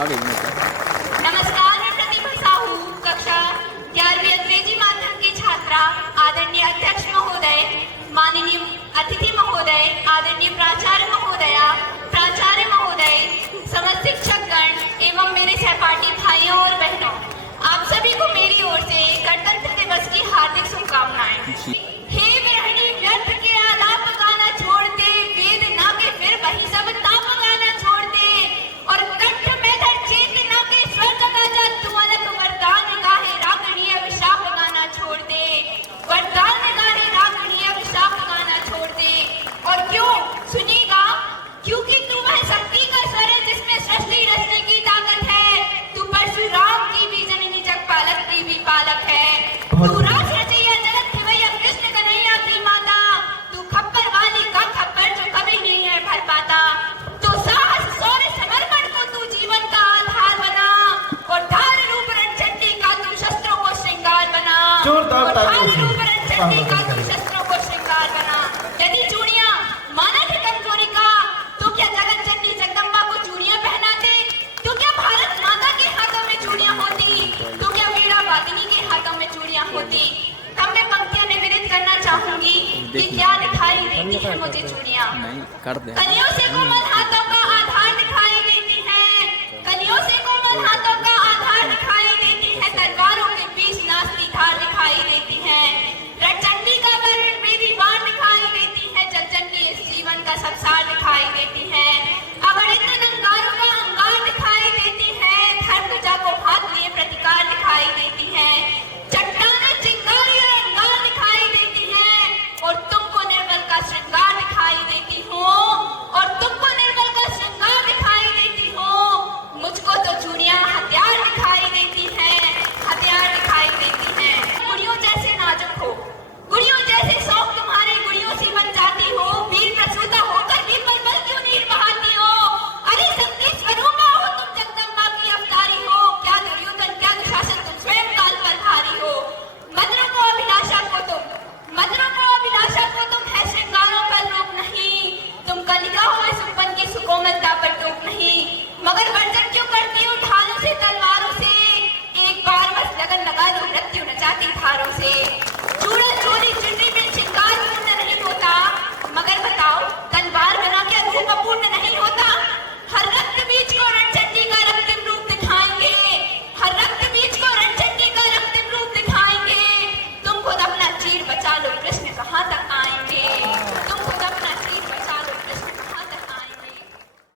नमस्कार, मैं प्रतिभा साहू, कक्षा 11वीं अंग्रेजी माध्यम की छात्रा। आदरणीय अध्यक्ष महोदय, माननीय अतिथि महोदय, आदरणीय प्राचार्य महोदया, प्राचार्य महोदय, समस्त शिक्षकगण एवं मेरे सहपाठी भाइयों और बहनों, आप सभी को मेरी ओर से गणतंत्र दिवस की हार्दिक शुभकामनाएं। हे विरहणी व्यर्थ के आलाप गाना छोड़ दे, वेद ना के फिर वही सब ताप गाना छोड़ दे, और कंठ में धर चेतना के स्वर जगा जा, तू अलग वरदान गाहे रागणीय विशाप गाना छोड़ दे, वरदान गाहे रागणीय विशाप गाना छोड़ दे। और क्यों सुनेगा? क्योंकि तू वह शक्ति का स्वर है जिसमें सृष्टि रचने की ताकत है। तू परशुराम की भी जननी, जगपालक की भी पालक है। तू राज रचैया, जगत खिवैया, कृष्ण कन्हैया की माता। तू खप्पर वाली का खप्पर जो कभी नहीं है भर पाता। तो साहस शौर्य समर्पण को तू जीवन का आधार बना, और धार रूप रणचंडी का तू शस्त्रों को श्रृंगार बना। और धार रूप रणचंडी का तू शस्त्रों को श्रृंगार बना। यदि चूड़ियां माना थे कमजोरी का, तो क्या जगत जननी जगदम्बा को चूड़ियां पहनाते? तो क्या भारत माता के हाथों में चूड़ियां होती? तो क्या वीणा वादिनी के हाथों में चूड़ियां होती? तब मैं पंक्तियां निवेदित करना चाहूंगी कि क्या दिखाई देती है मुझे चूड़ियां। कलियों से कोमल हाथ